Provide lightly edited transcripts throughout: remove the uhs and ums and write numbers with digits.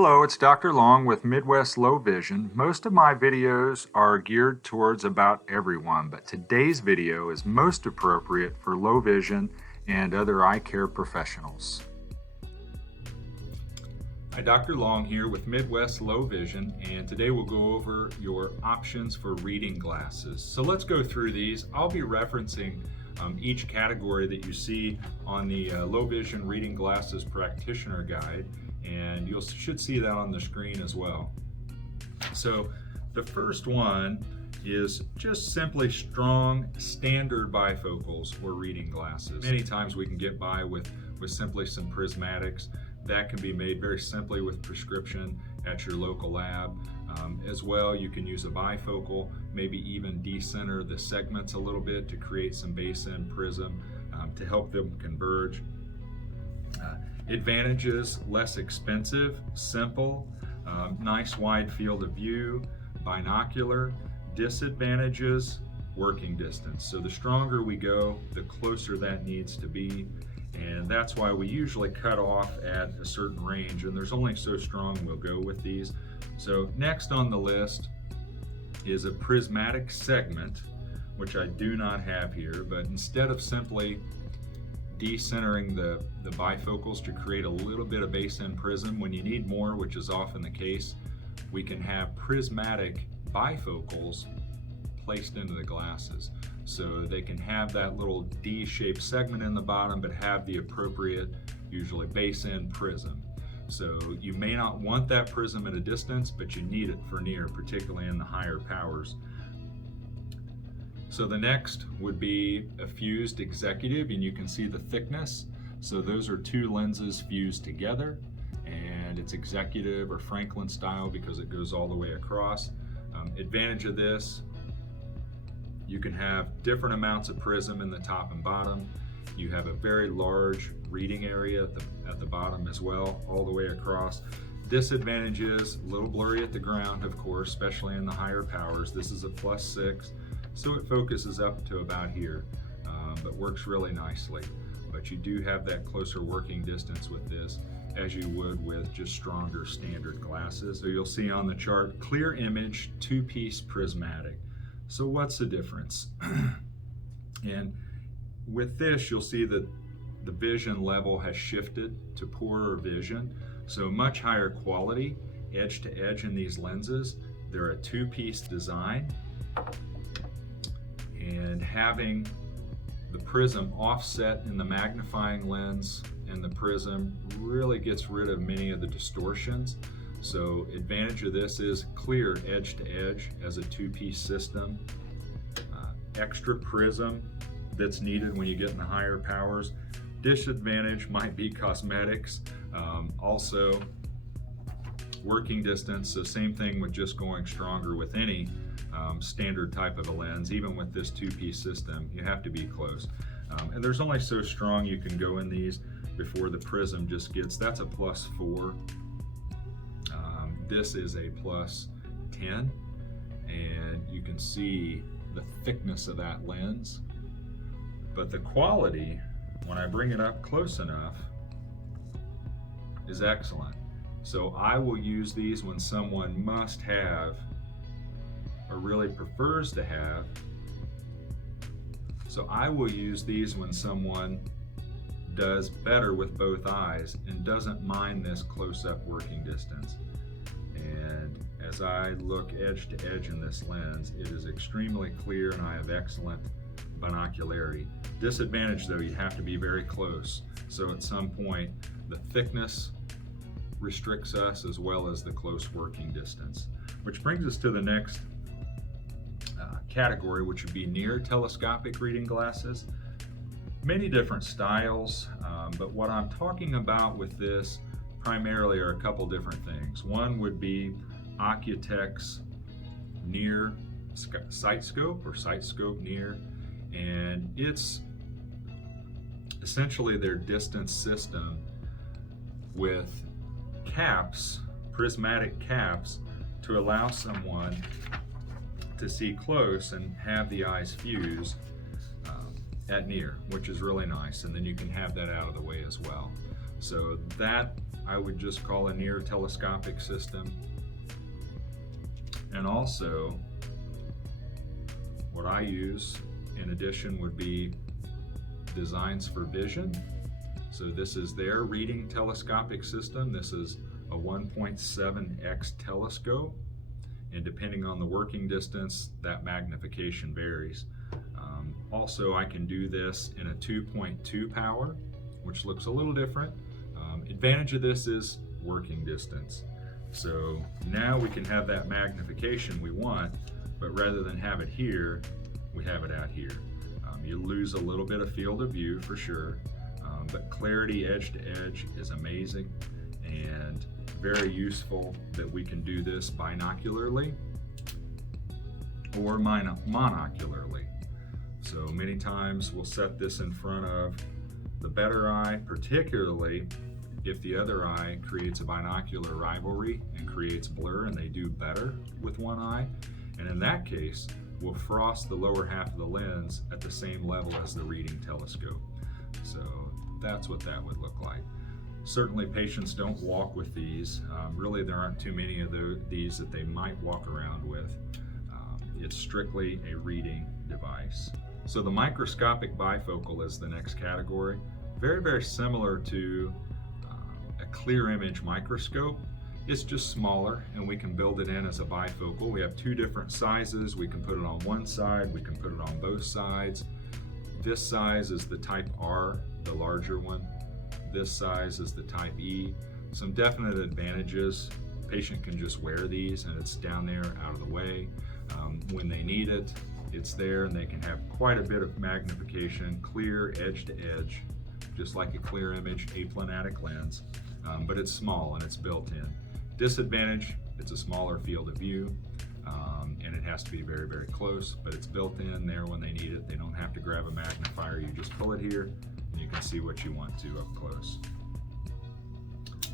Hello, it's Dr. Long with Midwest Low Vision. Most of my videos are geared towards about everyone, but today's video is most appropriate for low vision and other eye care professionals. Hi, Dr. Long here with Midwest Low Vision, and today we'll go over your options for reading glasses. So let's go through these. I'll be referencing each category that you see on the low vision reading glasses practitioner guide, and you should see that on the screen as well. So the first one is just simply strong standard bifocals or reading glasses. Many times we can get by with simply some prismatics. That can be made very simply with prescription at your local lab. As well, you can use a bifocal, maybe even decenter the segments a little bit to create some base-end prism to help them converge. Advantages: less expensive, simple, nice wide field of view, binocular. Disadvantages: working distance. So the stronger we go, the closer that needs to be. And that's why we usually cut off at a certain range, and there's only so strong we'll go with these. So next on the list is a prismatic segment, which I do not have here, but instead of simply decentering the bifocals to create a little bit of base-end prism, when you need more, which is often the case, we can have prismatic bifocals placed into the glasses. So they can have that little D-shaped segment in the bottom, but have the appropriate, usually base-end prism. So you may not want that prism at a distance, but you need it for near, particularly in the higher powers. So the next would be a fused executive, and you can see the thickness. So those are two lenses fused together, and it's executive or Franklin style because it goes all the way across. Advantage of this: you can have different amounts of prism in the top and bottom. You have a very large reading area at the bottom as well, all the way across. Disadvantages: a little blurry at the ground, of course, especially in the higher powers. This is a +6, so it focuses up to about here, but works really nicely. But you do have that closer working distance with this, as you would with just stronger standard glasses. So you'll see on the chart, clear image, two-piece prismatic. So what's the difference? And with this, you'll see that the vision level has shifted to poorer vision. So much higher quality, edge to edge in these lenses. They're a two-piece design. And having the prism offset in the magnifying lens and the prism really gets rid of many of the distortions. So advantage of this is clear edge to edge as a two-piece system. Extra prism that's needed when you get in the higher powers. Disadvantage might be cosmetics. Also working distance, so same thing with just going stronger with any standard type of a lens. Even with this two-piece system, you have to be close. And there's only so strong you can go in these before the prism just gets, that's a +4. This is a +10, and you can see the thickness of that lens. But the quality, when I bring it up close enough, is excellent. So I will use these when someone must have or really prefers to have. So I will use these when someone does better with both eyes and doesn't mind this close-up working distance. And as I look edge to edge in this lens, it is extremely clear and I have excellent binocularity. Disadvantage though, you have to be very close. So at some point, the thickness restricts us as well as the close working distance. Which brings us to the next category, which would be near telescopic reading glasses. Many different styles, but what I'm talking about with this primarily are a couple different things. One would be Occutech's near sight scope or sight scope near, and it's essentially their distance system with caps, prismatic caps, to allow someone to see close and have the eyes fuse at near, which is really nice, and then you can have that out of the way as well. So that I would just call a near telescopic system. And also, what I use in addition would be designs for vision. So this is their reading telescopic system. This is a 1.7x telescope, and depending on the working distance, that magnification varies. Also, I can do this in a 2.2 power, which looks a little different. Advantage of this is working distance. So now we can have that magnification we want, but rather than have it here, we have it out here. You lose a little bit of field of view for sure, but clarity edge to edge is amazing and very useful that we can do this binocularly or monocularly. So many times we'll set this in front of the better eye, particularly if the other eye creates a binocular rivalry and creates blur, and they do better with one eye. And in that case, we'll frost the lower half of the lens at the same level as the reading telescope. So that's what that would look like. Certainly patients don't walk with these. Really, there aren't too many of these that they might walk around with. It's strictly a reading device. So the microscopic bifocal is the next category. Very, very similar to a clear image microscope. It's just smaller, and we can build it in as a bifocal. We have two different sizes. We can put it on one side, we can put it on both sides. This size is the type R, the larger one. This size is the type E. Some definite advantages. Patient can just wear these and it's down there out of the way. When they need it, it's there, and they can have quite a bit of magnification, clear edge to edge, just like a clear image aplanatic lens, but it's small and it's built in. Disadvantage, it's a smaller field of view, and it has to be very, very close, but it's built in there when they need it. They don't have to grab a magnifier. You just pull it here and you can see what you want to up close.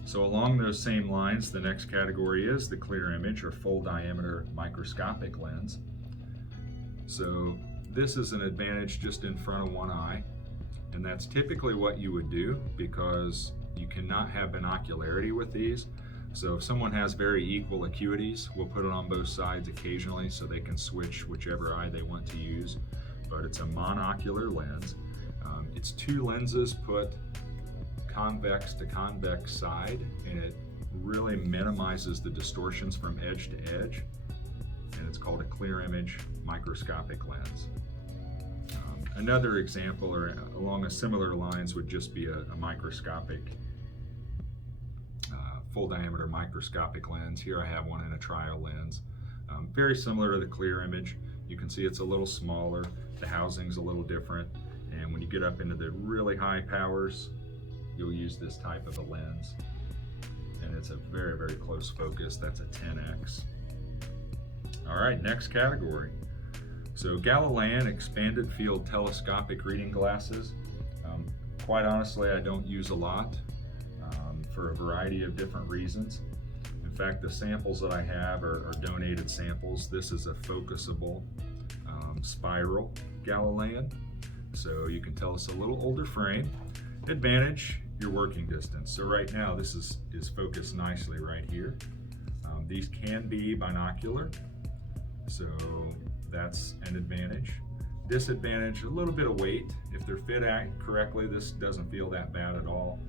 So along those same lines, the next category is the clear image or full diameter microscopic lens. So this is an advantage just in front of one eye, and that's typically what you would do because you cannot have binocularity with these. So if someone has very equal acuities, we'll put it on both sides occasionally so they can switch whichever eye they want to use, but it's a monocular lens. It's two lenses put convex to convex side, and it really minimizes the distortions from edge to edge, and it's called a clear image microscopic lens. Another example or along a similar lines would just be a microscopic full diameter microscopic lens. Here I have one in a trial lens. Very similar to the clear image. You can see it's a little smaller, the housing's a little different, and when you get up into the really high powers, you'll use this type of a lens, and it's a very, very close focus. That's a 10x. All right, next category. So Galilean expanded field telescopic reading glasses. Quite honestly, I don't use a lot for a variety of different reasons. In fact, the samples that I have are donated samples. This is a focusable spiral Galilean, so you can tell it's a little older frame. Advantage, your working distance. So right now this is focused nicely right here. These can be binocular, so that's an advantage. Disadvantage, a little bit of weight. If they're fit correctly, this doesn't feel that bad at all.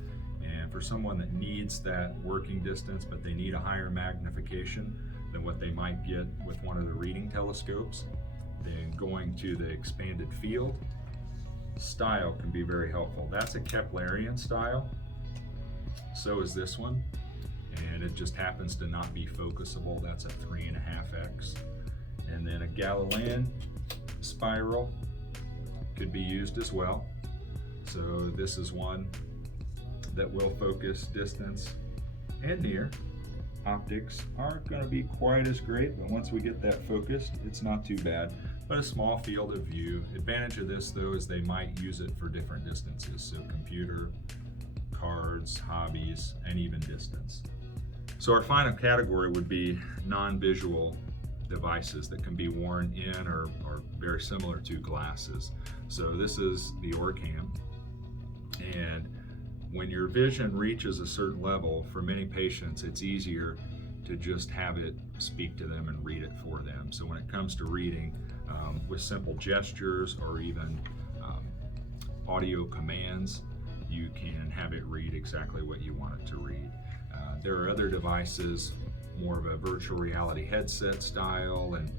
And for someone that needs that working distance, but they need a higher magnification than what they might get with one of the reading telescopes, then going to the expanded field style can be very helpful. That's a Keplerian style. So is this one. And it just happens to not be focusable. That's a 3.5x. And then a Galilean spiral could be used as well. So this is one that will focus distance and near. Optics aren't going to be quite as great, but once we get that focused, it's not too bad. But a small field of view. Advantage of this though is they might use it for different distances. So computer, cards, hobbies, and even distance. So our final category would be non-visual devices that can be worn in or very similar to glasses. So this is the Orcam, and When your vision reaches a certain level, for many patients, it's easier to just have it speak to them and read it for them. So when it comes to reading, with simple gestures or even audio commands, you can have it read exactly what you want it to read. There are other devices, more of a virtual reality headset style, and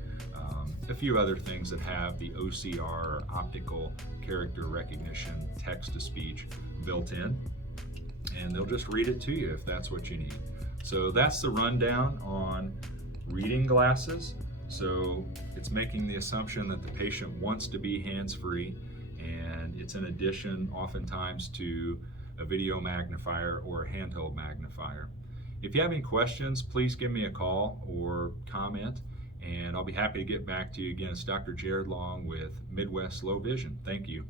a few other things that have the OCR, or optical character recognition, text-to-speech built in, and they'll just read it to you if that's what you need. So that's the rundown on reading glasses. So it's making the assumption that the patient wants to be hands-free, and it's in addition oftentimes to a video magnifier or a handheld magnifier. If you have any questions, please give me a call or comment, and I'll be happy to get back to you. Again, it's Dr. Jarrod Long with Midwest Low Vision. Thank you.